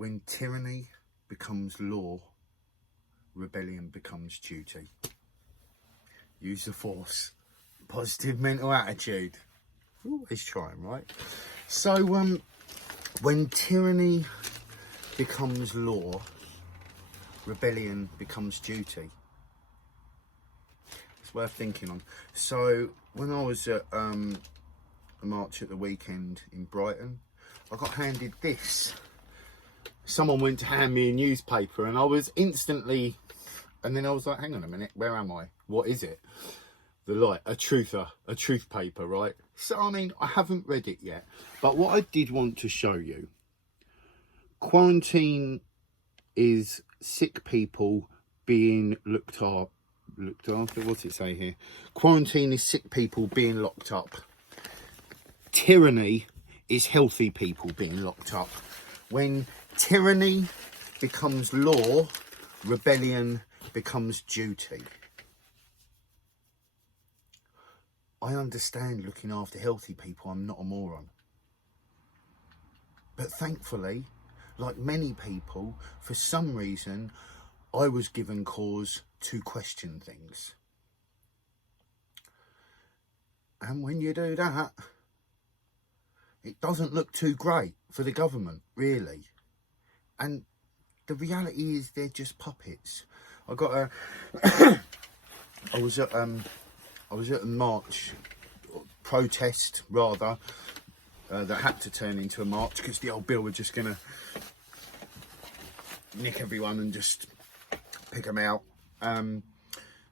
When tyranny becomes law, rebellion becomes duty. Use the force. Positive mental attitude. Always trying, right? So, when tyranny becomes law, rebellion becomes duty. It's worth thinking on. So, when I was at a march at the weekend in Brighton, I got handed this. Someone went to hand me a newspaper and I was instantly, and then I was like, hang on a minute, where am I? What is it? The light, a truth paper, right? So, I mean, I haven't read it yet, but what I did want to show you, quarantine is sick people being looked after. What's it say here? Quarantine is sick people being locked up. Tyranny is healthy people being locked up. When tyranny becomes law, rebellion becomes duty. I understand looking after healthy people. I'm not a moron. But thankfully, like many people, for some reason, I was given cause to question things. And when you do that, it doesn't look too great for the government, really. And the reality is they're just puppets. I was at a march, protest rather, that had to turn into a march because the old Bill were just going to nick everyone and just pick them out.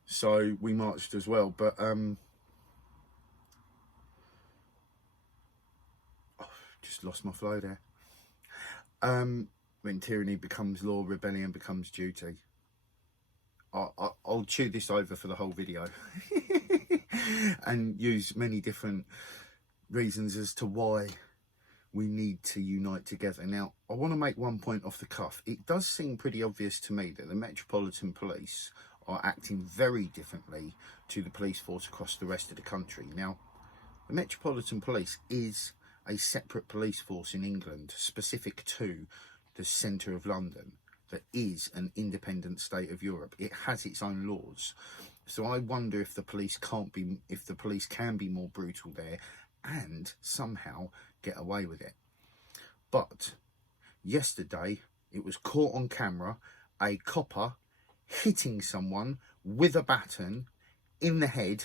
So we marched as well, but just lost my flow there. When tyranny becomes law, rebellion becomes duty. I'll chew this over for the whole video and use many different reasons as to why we need to unite together. Now, I want to make one point off the cuff. It does seem pretty obvious to me that the Metropolitan Police are acting very differently to the police force across the rest of the country. Now, the Metropolitan Police is a separate police force in England, specific to the centre of London, that is an independent state of Europe. It has its own laws. So I wonder if the police can be more brutal there and somehow get away with it. But yesterday it was caught on camera, a copper hitting someone with a baton in the head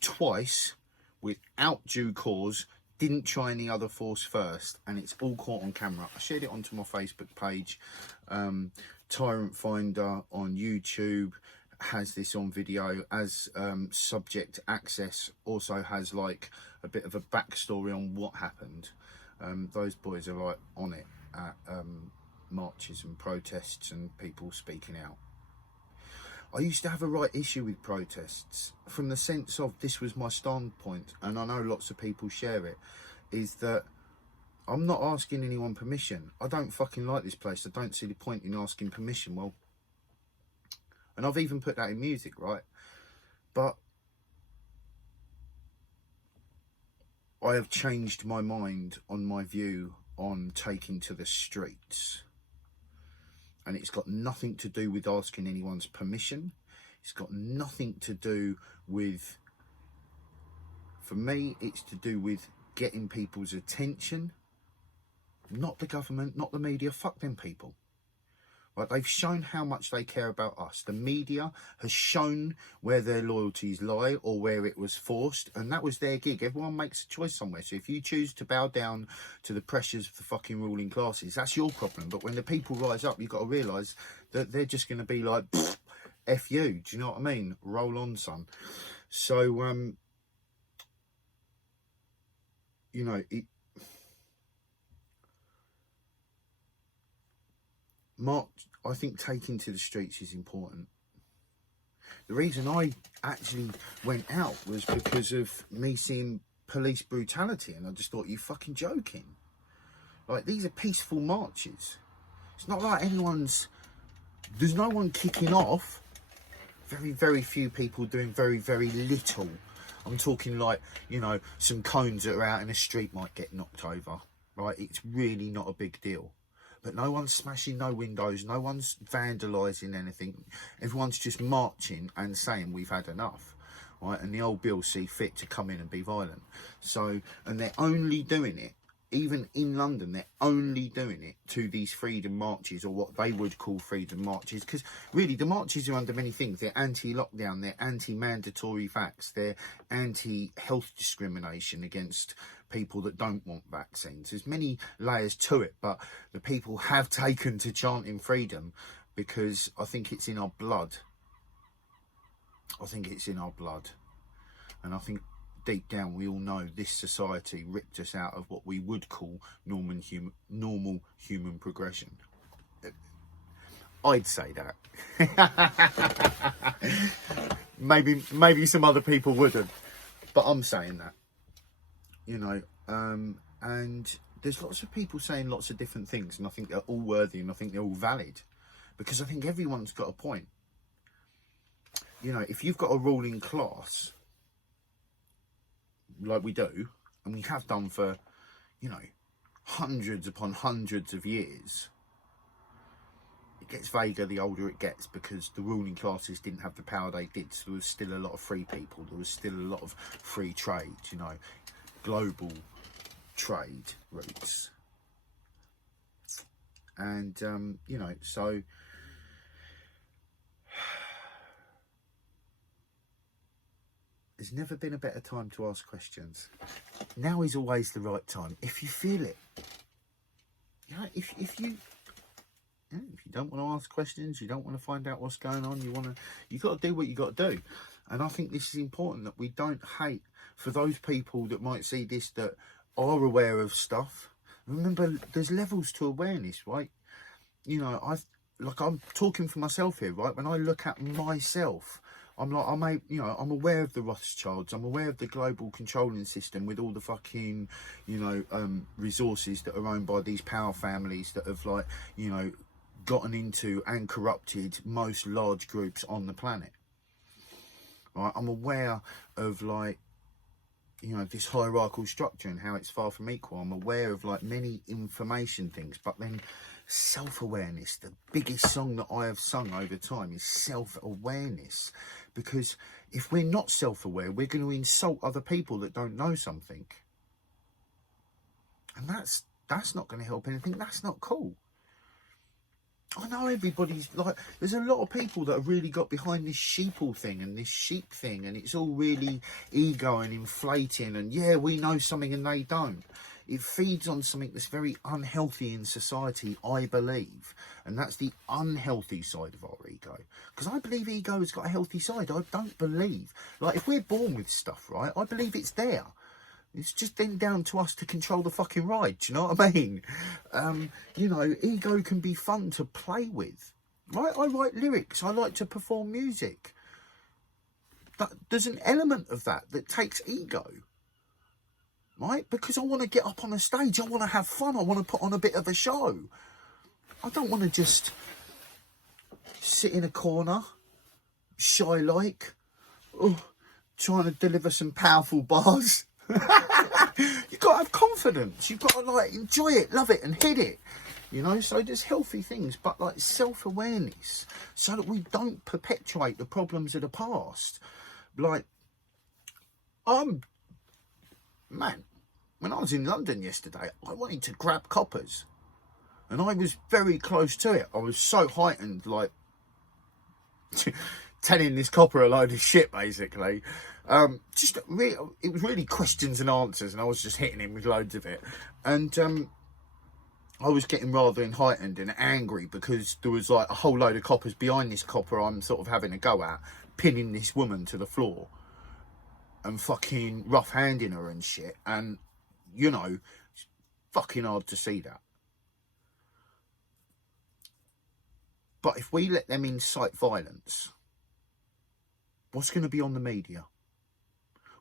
twice without due cause, didn't try any other force first, and it's all caught on camera. I shared it onto my Facebook page. Tyrant Finder on YouTube has this on video, as Subject Access also has like a bit of a backstory on what happened. Those boys are like on it at marches and protests and people speaking out. I used to have a right issue with protests from the sense of, this was my standpoint, and I know lots of people share it, is that I'm not asking anyone permission. I don't fucking like this place. I don't see the point in asking permission. Well, and I've even put that in music, right? But I have changed my mind on my view on taking to the streets. And it's got nothing to do with asking anyone's permission. It's got nothing to do with, for me, it's to do with getting people's attention. Not the government, not the media, fuck them people. Right, they've shown how much they care about us. The media has shown where their loyalties lie or where it was forced, and that was their gig. Everyone makes a choice somewhere. So if you choose to bow down to the pressures of the fucking ruling classes, that's your problem. But when the people rise up, you've got to realise that they're just going to be like, F you. Do you know what I mean? Roll on, son. So, you know, I think taking to the streets is important. The reason I actually went out was because of me seeing police brutality, and I just thought, you fucking joking. Like, these are peaceful marches. It's not like there's no one kicking off. Very, very few people doing very, very little. I'm talking like, you know, some cones that are out in the street might get knocked over, right? It's really not a big deal. But no one's smashing no windows, no one's vandalising anything. Everyone's just marching and saying we've had enough, right? And the old Bill see fit to come in and be violent. So, and they're only doing it, even in London, they're only doing it to these freedom marches, or what they would call freedom marches, because really the marches are under many things. They're anti-lockdown, they're anti-mandatory vax, they're anti-health discrimination against people that don't want vaccines. There's many layers to it, but the people have taken to chanting freedom because I think it's in our blood. I think it's in our blood. And I think deep down we all know this society ripped us out of what we would call normal human progression. I'd say that. maybe some other people wouldn't, but I'm saying that, you know. And there's lots of people saying lots of different things, and I think they're all worthy, and I think they're all valid, because I think everyone's got a point. You know, if you've got a ruling class like we do, and we have done for, you know, hundreds upon hundreds of years, it gets vaguer the older it gets, because the ruling classes didn't have the power they did. So there was still a lot of free people, there was still a lot of free trade, you know, global trade routes. And you know, so there's never been a better time to ask questions. Now is always the right time, if you feel it. You know, if you don't want to ask questions, you don't want to find out what's going on, you got to do what you got to do. And I think this is important, that we don't hate for those people that might see this, that are aware of stuff. Remember, there's levels to awareness, right? You know, I'm talking for myself here, right? When I look at myself, I'm aware of the Rothschilds. I'm aware of the global controlling system with all the fucking, you know, resources that are owned by these power families that have, like, you know, gotten into and corrupted most large groups on the planet. Right? I'm aware of, like, you know, this hierarchical structure and how it's far from equal. I'm aware of, like, many information things, but then self-awareness, the biggest song that I have sung over time is self-awareness. Because if we're not self-aware, we're going to insult other people that don't know something. And that's not going to help anything. That's not cool. I know everybody's like, there's a lot of people that have really got behind this sheeple thing and this sheep thing, and it's all really ego and inflating, and yeah, we know something and they don't. It feeds on something that's very unhealthy in society, I believe. And that's the unhealthy side of our ego. Because I believe ego has got a healthy side. I don't believe, like, if we're born with stuff, right, I believe it's there. It's just then down to us to control the fucking ride. Do you know what I mean? You know, ego can be fun to play with. Right? I write lyrics. I like to perform music. There's an element of that takes ego. Right? Because I want to get up on a stage. I want to have fun. I want to put on a bit of a show. I don't want to just sit in a corner, shy like, trying to deliver some powerful bars. You've got to have confidence. You've got to, like, enjoy it, love it, and hit it. You know, so there's healthy things, but, like, self-awareness, so that we don't perpetuate the problems of the past. Like, man, when I was in London yesterday, I wanted to grab coppers, and I was very close to it. I was so heightened, like, telling this copper a load of shit, basically. It was really questions and answers, and I was just hitting him with loads of it. And I was getting rather heightened and angry, because there was, like, a whole load of coppers behind this copper I'm sort of having a go at, pinning this woman to the floor and fucking rough-handing her and shit. And, you know, it's fucking hard to see that. But if we let them incite violence, what's going to be on the media?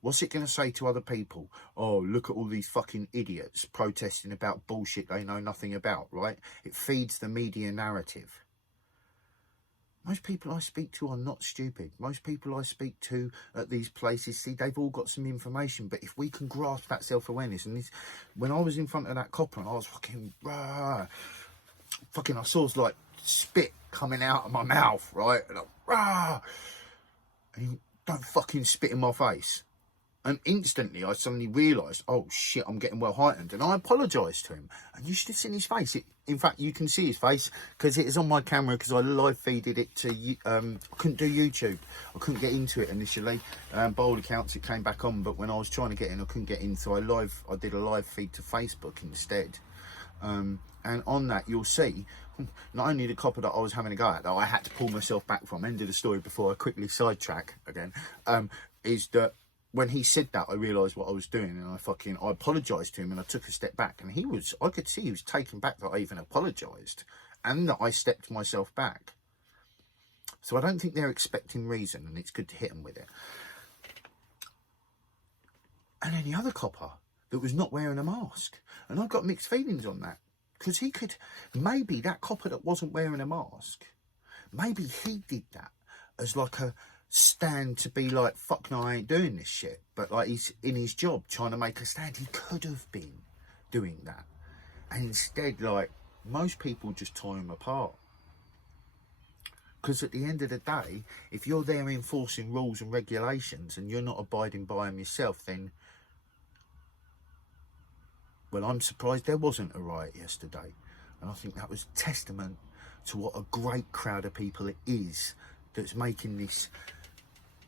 What's it going to say to other people? Oh, look at all these fucking idiots protesting about bullshit they know nothing about, right? It feeds the media narrative. Most people I speak to are not stupid. Most people I speak to at these places, see, they've all got some information. But if we can grasp that self-awareness, and when I was in front of that copper and I was fucking, fucking, I saw like spit coming out of my mouth, right? And rah! And he, don't fucking spit in my face. And instantly I suddenly realised, oh shit, I'm getting well heightened. And I apologised to him. And you should have seen his face. In fact, you can see his face because it is on my camera because I live feeded it to, I couldn't do YouTube. I couldn't get into it initially. By all accounts, it came back on. But when I was trying to get in, I couldn't get in. So I did a live feed to Facebook instead. And on that, you'll see not only the copper that I was having a go at, that I had to pull myself back from, end of the story before I quickly sidetrack again, is that when he said that, I realised what I was doing, and I apologised to him, and I took a step back, and I could see he was taken back that I even apologised, and that I stepped myself back. So I don't think they're expecting reason, and it's good to hit them with it. And then the other copper that was not wearing a mask, and I've got mixed feelings on that, because he could, maybe that copper that wasn't wearing a mask, maybe he did that as like a stand to be like, fuck no, I ain't doing this shit. But like, he's in his job trying to make a stand. He could have been doing that. And instead, like, most people just tie him apart. Because at the end of the day, if you're there enforcing rules and regulations and you're not abiding by them yourself, then, well, I'm surprised there wasn't a riot yesterday. And I think that was testament to what a great crowd of people it is that's making this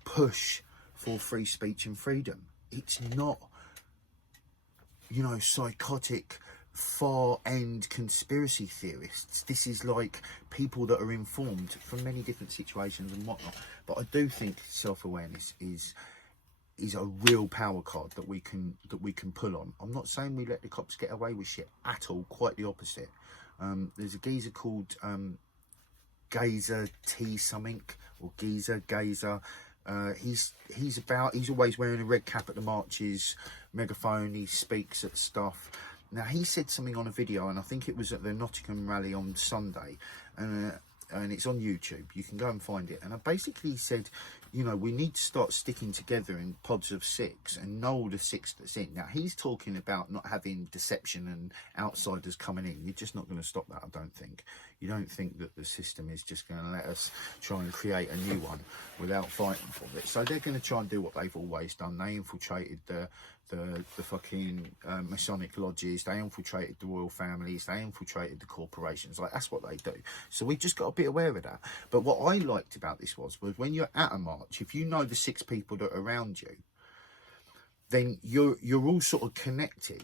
push for free speech and freedom. It's not, you know, psychotic far end conspiracy theorists. This is like people that are informed from many different situations and whatnot. But I do think self-awareness is a real power card that we can pull on. I'm not saying we let the cops get away with shit at all, quite the opposite. There's a geezer called Giza T something, or Giza Gaza. He's always wearing a red cap at the marches, megaphone, he speaks at stuff. Now, he said something on a video, and I think it was at the Nottingham rally on Sunday, and it's on YouTube. You can go and find it. And I basically said, you know, we need to start sticking together in pods of 6 and know the 6 that's in. Now, he's talking about not having deception and outsiders coming in. You're just not going to stop that, I don't think. You don't think that the system is just going to let us try and create a new one without fighting for it. So they're going to try and do what they've always done. They infiltrated the fucking Masonic lodges, they infiltrated the royal families, they infiltrated the corporations. Like, that's what they do. So we've just got to be aware of that. But what I liked about this was when you're at a march, if you know the 6 people that are around you, then you're all sort of connected.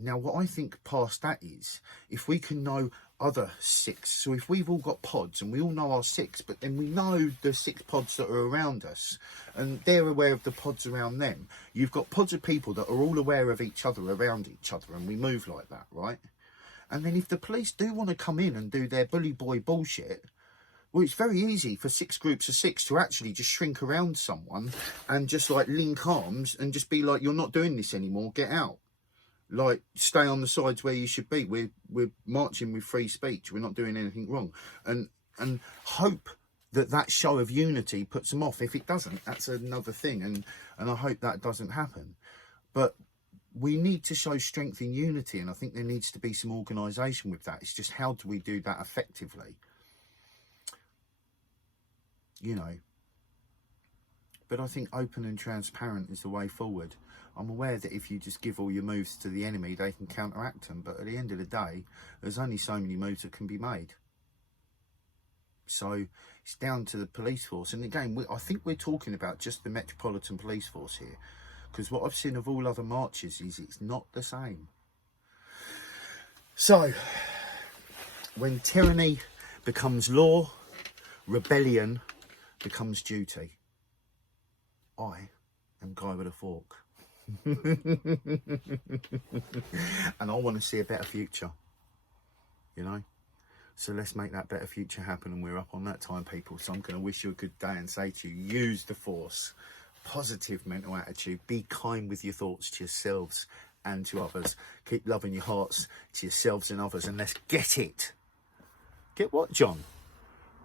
Now, what I think past that is, if we can know other 6, so if we've all got pods and we all know our 6, but then we know the 6 pods that are around us and they're aware of the pods around them, you've got pods of people that are all aware of each other around each other, and we move like that, right? And then if the police do want to come in and do their bully boy bullshit, well, it's very easy for 6 groups of 6 to actually just shrink around someone and just like link arms and just be like, you're not doing this anymore, get out. Like, stay on the sides where you should be. We're marching with free speech. We're not doing anything wrong. And hope that show of unity puts them off. If it doesn't, that's another thing. And I hope that doesn't happen. But we need to show strength in unity. And I think there needs to be some organisation with that. It's just, how do we do that effectively? You know. But I think open and transparent is the way forward. I'm aware that if you just give all your moves to the enemy, they can counteract them. But at the end of the day, there's only so many moves that can be made. So it's down to the police force. And again, I think we're talking about just the Metropolitan Police Force here. Because what I've seen of all other marches is it's not the same. So, when tyranny becomes law, rebellion becomes duty. I am Guy with a Fork. And I want to see a better future, you know, so let's make that better future happen, and we're up on that time, people. So I'm going to wish you a good day and say to you, use the force, positive mental attitude, be kind with your thoughts to yourselves and to others, keep loving your hearts to yourselves and others, and let's get it. Get what, John?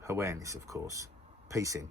Awareness, of course. Peace in.